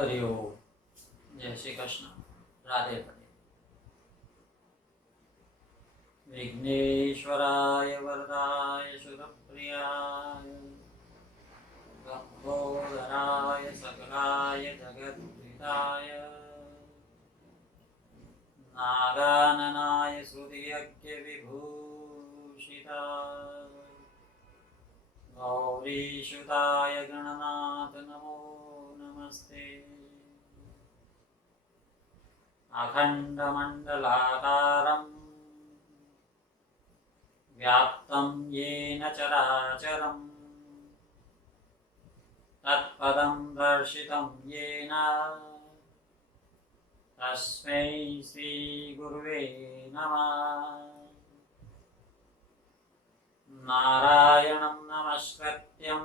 हरि ओम। जय श्री कृष्ण। राधे राधे। विघ्नेश्वराय वरदाय सुरप्रियाय लंबोदराय सकलाय जगद्विताय नागाननाय सुधियज्ञ विभूषिताय गौरीशुताय गणनाथ नमो नमस्ते। अखण्डमण्डलाकारं व्याप्तं येन चराचरं तत्पदं दर्शितं येन तस्मै श्रीगुरुवे नमः। नारायणं नमस्कृत्यं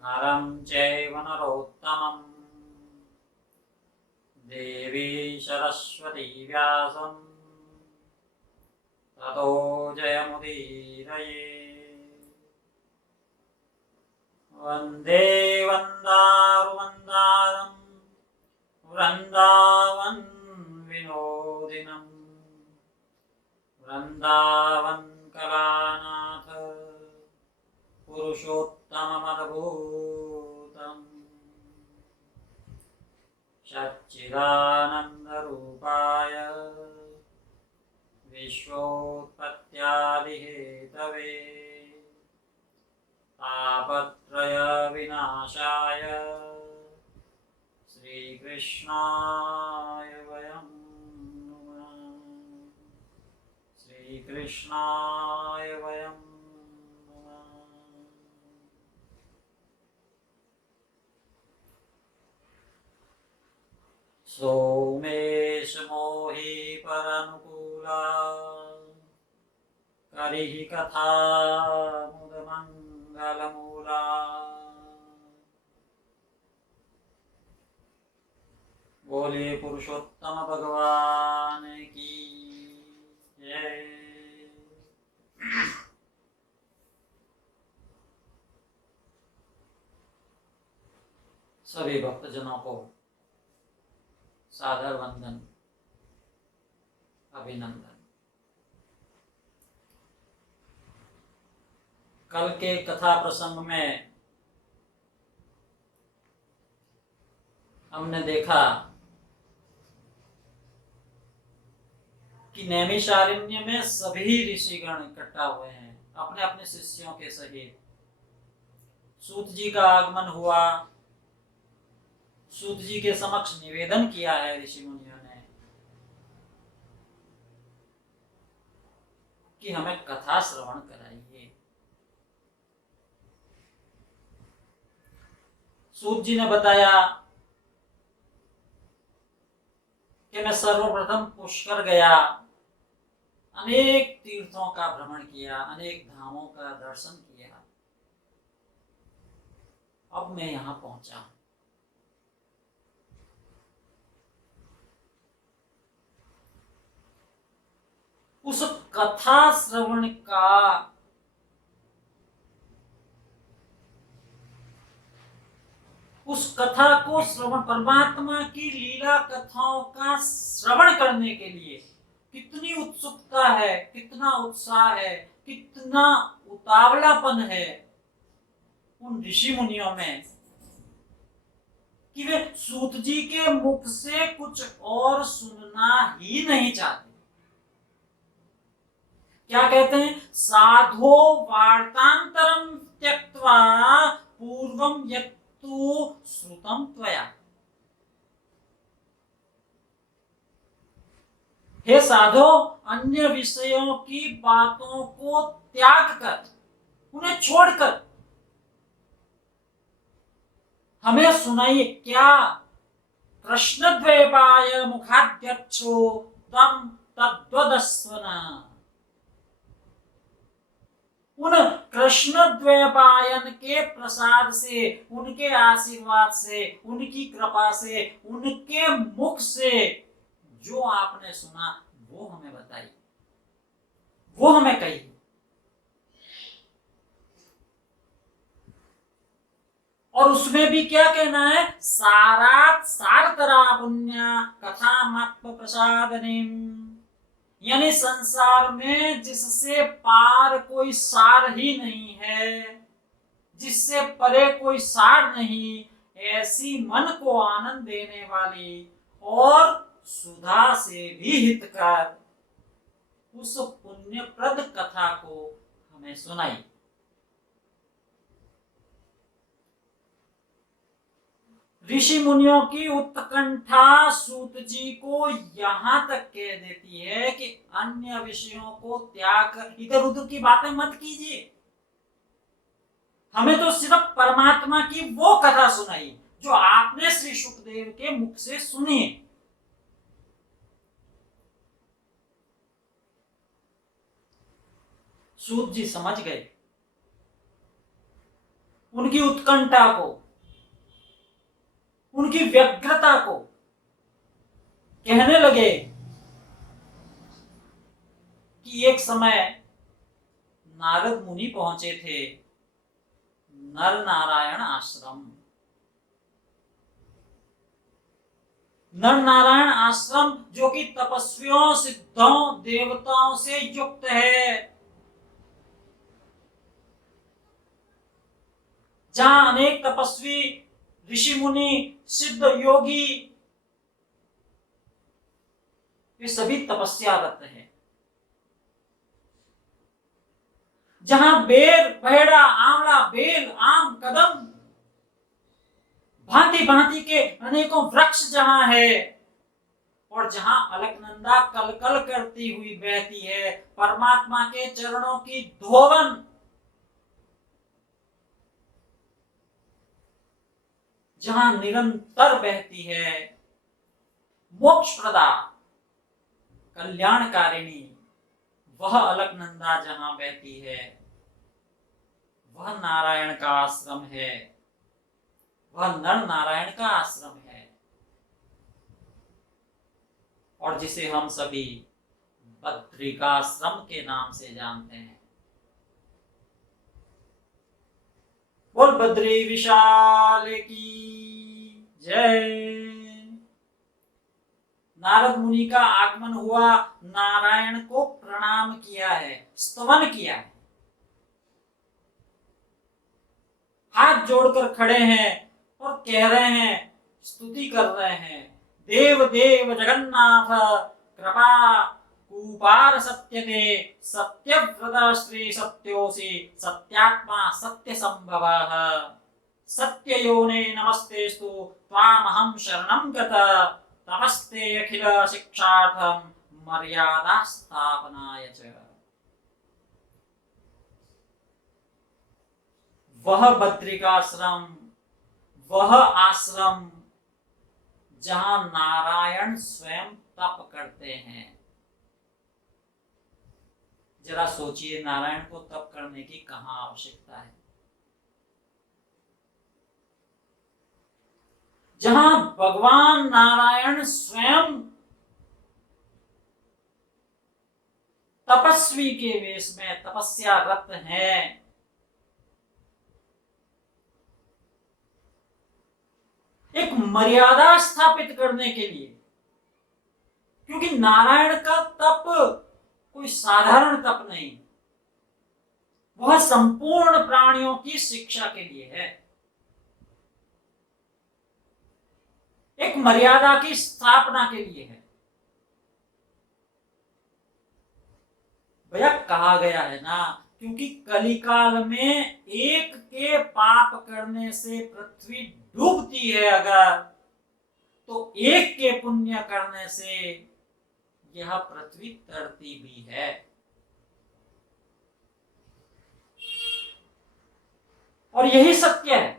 नरं चैव नरोत्तमं देवी सरस्वती व्यासं ततो जयमुदीरये। वन्दे वन्दारुवन्दारं वृन्दावन विनोदिनं वृन्दावन कलानाथ पुरुषोत्तममद्भुतम् सच्चिदानन्दरूपाय विश्वोत्पत्त्यादिहेतवे तापत्रयविनाशाय श्रीकृष्णाय वयं नमः। श्रीकृष्णाय वयं नमः। सोमेश मोहि परनुकूला करिः कथा मुदमङ्गलमूला। बोले पुरुषोत्तम भगवान की जय। सभी भक्तजनों को सादर वंदन, अभिनंदन। कल के कथा प्रसंग में हमने देखा कि नैमिषारण्य में सभी ऋषिगण इकट्ठा हुए हैं अपने अपने शिष्यों के सहित। सूत जी का आगमन हुआ, सूत जी के समक्ष निवेदन किया है ऋषि मुनियों ने कि हमें कथा श्रवण कराइए। सूत जी ने बताया कि मैं सर्वप्रथम पुष्कर गया, अनेक तीर्थों का भ्रमण किया, अनेक धामों का दर्शन किया, अब मैं यहां पहुंचा। उस कथा श्रवण का उस कथा को श्रवण, परमात्मा की लीला कथाओं का श्रवण करने के लिए कितनी उत्सुकता है, कितना उत्साह है, कितना उतावलापन है उन ऋषि मुनियों में कि वे सूत जी के मुख से कुछ और सुनना ही नहीं चाहते। क्या कहते हैं? साधो वार्तांतरम त्यक्त्वा पूर्वम यत्तु श्रुतम त्वया। हे साधो, अन्य विषयों की बातों को त्याग कर, उन्हें छोड़कर हमें सुनाइए। क्या? कृष्णद्वैपाय मुखाद्यक्षो तम तद्वदस्वना। उन कृष्ण द्वैपायन के प्रसाद से, उनके आशीर्वाद से, उनकी कृपा से, उनके मुख से जो आपने सुना वो हमें बताइए, वो हमें कहिए। और उसमें भी क्या कहना है, सारात सारतरा पुण्य कथा मात्म प्रसादनिम, यानी संसार में जिससे पार कोई सार ही नहीं है, जिससे परे कोई सार नहीं, ऐसी मन को आनंद देने वाली और सुधा से भी हितकर उस पुण्यप्रद कथा को हमें सुनाई। ऋषि मुनियों की उत्कंठा सूत जी को यहां तक कह देती है कि अन्य विषयों को त्याग कर इधर उधर की बातें मत कीजिए, हमें तो सिर्फ परमात्मा की वो कथा सुनाई जो आपने श्री शुकदेव के मुख से सुनी। सूत जी समझ गए उनकी उत्कंठा को, उनकी व्यग्रता को। कहने लगे कि एक समय नारद मुनि पहुंचे थे नर नारायण आश्रम। नर नारायण आश्रम जो कि तपस्वियों, सिद्धों, देवताओं से युक्त है, जहां अनेक तपस्वी, ऋषि मुनि, सिद्ध योगी, वे सभी तपस्यारत हैं। जहां बेर, बहेड़ा, आंवला, बेल, आम, कदम, भांति भांति के अनेकों वृक्ष जहां है, और जहां अलकनंदा कलकल करती हुई बहती है, परमात्मा के चरणों की धोवन, जहां निरंतर बहती है, मोक्ष प्रदा, कल्याणकारिणी, वह अलकनंदा जहां बहती है, वह नारायण का आश्रम है, वह नर नारायण का आश्रम है, और जिसे हम सभी बद्रिकाश्रम के नाम से जानते हैं। बोल बद्री विशाल की जय। नारद मुनि का आगमन हुआ, नारायण को प्रणाम किया है, स्तवन किया है, हाथ जोड़कर खड़े हैं और कह रहे हैं, स्तुति कर रहे हैं, देव देव जगन्नाथ कृपा कूपार सत्यते सत्यव्रत श्री सत्योसि सत्यात्मा सत्य संभवः सत्ययोने नमस्तेस्तु त्वामहं शरणं गतः तमस्ते अखिल शिक्षार्थं मर्यादा स्थापनाय च। वह बद्रिकाश्रम, वह आश्रम जहां नारायण स्वयं तप करते हैं। जरा सोचिए, नारायण को तप करने की कहां आवश्यकता है। जहां भगवान नारायण स्वयं तपस्वी के वेश में तपस्यारत हैं, एक मर्यादा स्थापित करने के लिए, क्योंकि नारायण का तप कोई साधारण तप नहीं, वह संपूर्ण प्राणियों की शिक्षा के लिए है, एक मर्यादा की स्थापना के लिए है। भैया कहा गया है ना, क्योंकि कलिकाल में एक के पाप करने से पृथ्वी डूबती है, अगर तो एक के पुण्य करने से यह पृथ्वी तरती भी है। और यही सत्य है,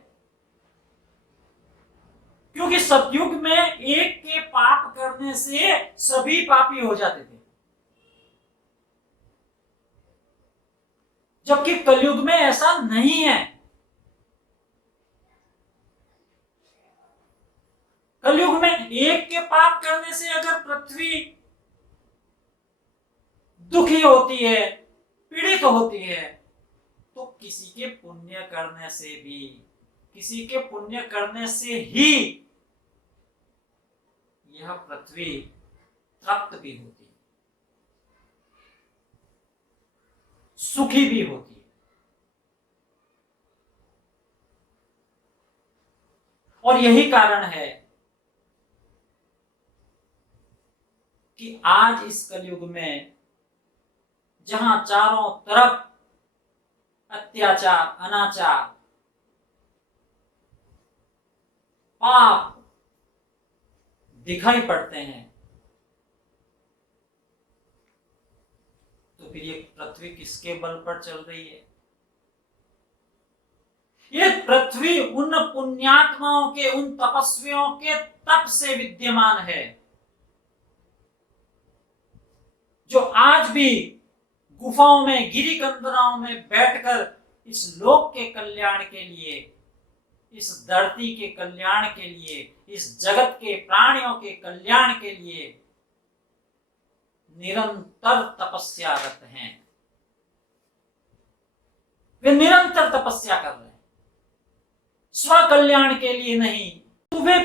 क्योंकि सतयुग में एक के पाप करने से सभी पापी हो जाते थे, जबकि कलयुग में ऐसा नहीं है। कलयुग में एक के पाप करने से अगर पृथ्वी दुखी होती है, पीड़ित होती है, तो किसी के पुण्य करने से भी किसी के पुण्य करने से ही यह पृथ्वी तृप्त भी होती है, सुखी भी होती है। और यही कारण है कि आज इस कलयुग में जहां चारों तरफ अत्याचार, अनाचार, पाप दिखाई पड़ते हैं, तो फिर ये पृथ्वी किसके बल पर चल रही है? ये पृथ्वी उन पुण्यात्माओं के, उन तपस्वियों के तप से विद्यमान है, जो आज भी गुफाओं में, गिरी कंदराओं में बैठकर इस लोक के कल्याण के लिए, इस धरती के कल्याण के लिए, इस जगत के प्राणियों के कल्याण के लिए निरंतर तपस्यारत हैं। वे निरंतर तपस्या कर रहे हैं, स्व कल्याण के लिए नहीं, तो वे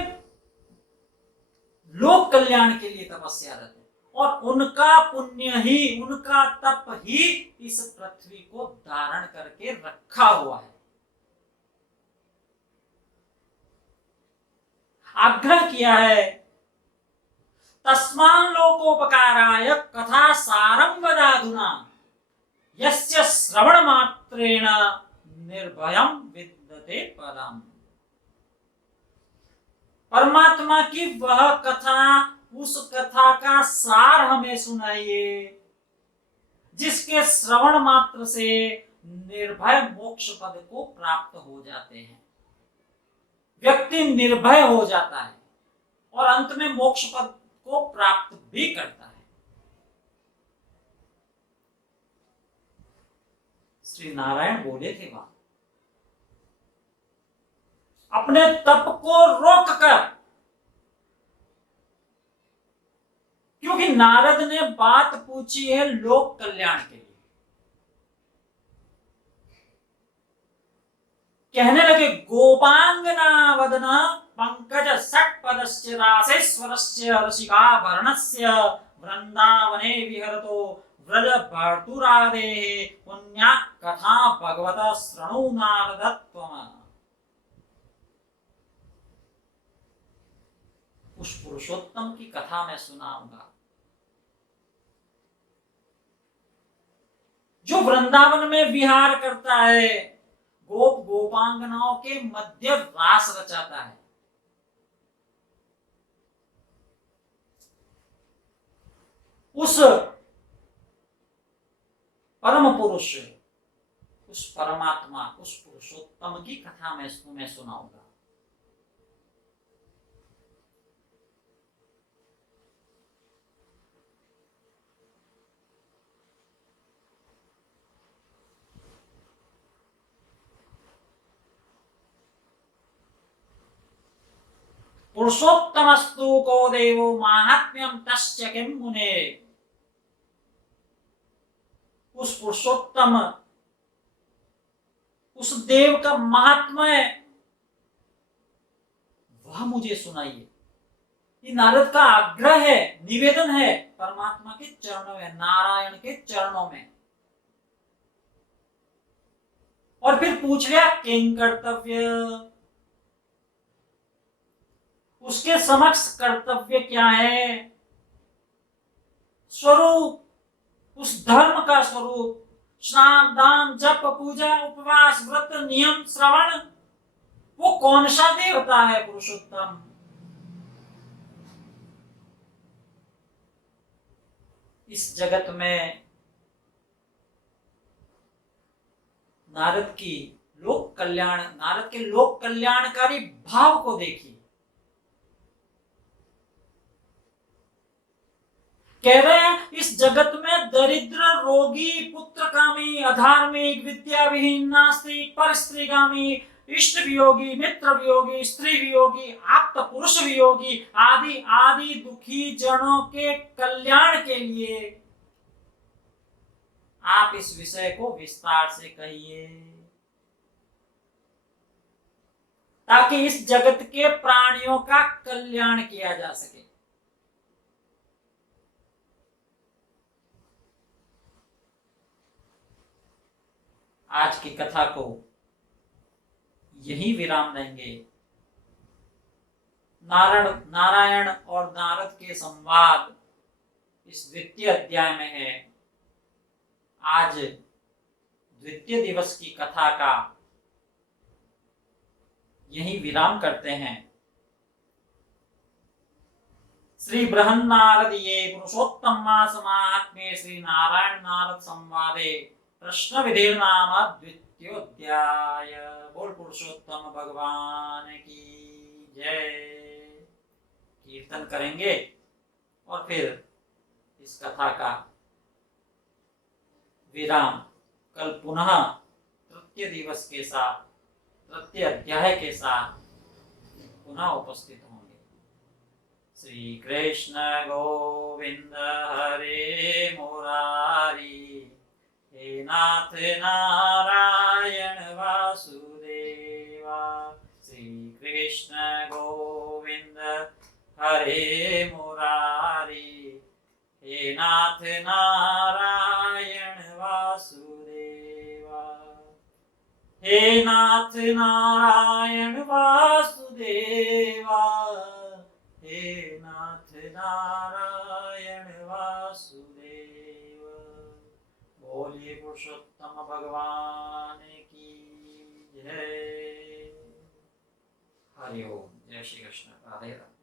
लोक कल्याण के लिए तपस्यारत है। और उनका पुण्य ही, उनका तप ही इस पृथ्वी को धारण करके रखा हुआ है। आग्रह किया है, तस्मान् लोकोपकाराय कथा सारं वदाधुना यस्य श्रवण मात्रेण निर्भयं विद्यते पदम्। परमात्मा की वह कथा, उस कथा का सार हमें सुनाइए, जिसके श्रवण मात्र से निर्भय मोक्ष पद को प्राप्त हो जाते हैं। व्यक्ति निर्भय हो जाता है और अंत में मोक्ष पद को प्राप्त भी करता है। श्री नारायण बोले थे वहां, अपने तप को रोककर, क्योंकि नारद ने बात पूछी है लोक कल्याण के लिए। कहने लगे, गोपांगना वदन पंकज षट्पदस्य रासेश्वरस्य रसिकाभरणस्य वृंदावने विहरतो व्रज भर्तुरादेः पुण्या कथा भगवतः शृणु नारदत्वम्। उस पुरुषोत्तम की कथा मैं सुनाऊंगा जो वृंदावन में विहार करता है, गोप गोपांगनाओं के मध्य रास रचाता है। उस परम पुरुष, उस परमात्मा, उस पुरुषोत्तम की कथा मैं तुम्हें सुनाऊंगा। पुरुषोत्तमस्तु को देवो माहात्म्यम तस्य किं मुने। उस पुरुषोत्तम, उस देव का महात्म्य वह मुझे सुनाइए। ये नारद का आग्रह है, निवेदन है परमात्मा के चरणों में, नारायण के चरणों में। और फिर पूछ लिया किं कर्तव्य, उसके समक्ष कर्तव्य क्या है, स्वरूप, उस धर्म का स्वरूप, स्नान दान जप पूजा उपवास व्रत नियम श्रवण, वो कौन सा देवता है पुरुषोत्तम। इस जगत में नारद की लोक कल्याण, नारद के लोक कल्याणकारी भाव को देखिए। कह रहे हैं इस जगत में दरिद्र, रोगी, पुत्रकामी, अधार्मिक, विद्या विहीन, नास्तिक, परस्त्रीगामी, इष्ट वियोगी, मित्र वियोगी, स्त्री वियोगी, आप्त पुरुष वियोगी आदि आदि दुखी जनों के कल्याण के लिए आप इस विषय को विस्तार से कहिए। ताकि इस जगत के प्राणियों का कल्याण किया जा सके। आज की कथा को यही विराम देंगे। नारायण और नारद के संवाद इस द्वितीय अध्याय में है। आज द्वितीय दिवस की कथा का यही विराम करते हैं। श्री बृहन् नारदीये पुरुषोत्तम समात्मे श्री नारायण नारद संवादे प्रश्न विधिर नाम द्वितीयोध्याय। बोल पुरुषोत्तम भगवान की जय। कीर्तन करेंगे और फिर इस कथा का विराम कल पुनः तृतीय दिवस के साथ, तृतीय अध्याय के साथ पुनः उपस्थित होंगे। श्री कृष्ण गोविंद हरे मुरारी, हे नाथ नारायण वासुदेवा। श्री कृष्ण गोविंद हरे मुरारी, हे नाथ नारायण वासुदेवा। हे नाथ नारायण वासुदेवा, हे नाथ नारायण वासुदेवा। बोलिए पुरुषोत्तम भगवान की जय। हरि ओम। जय श्री कृष्ण। राधे राधे।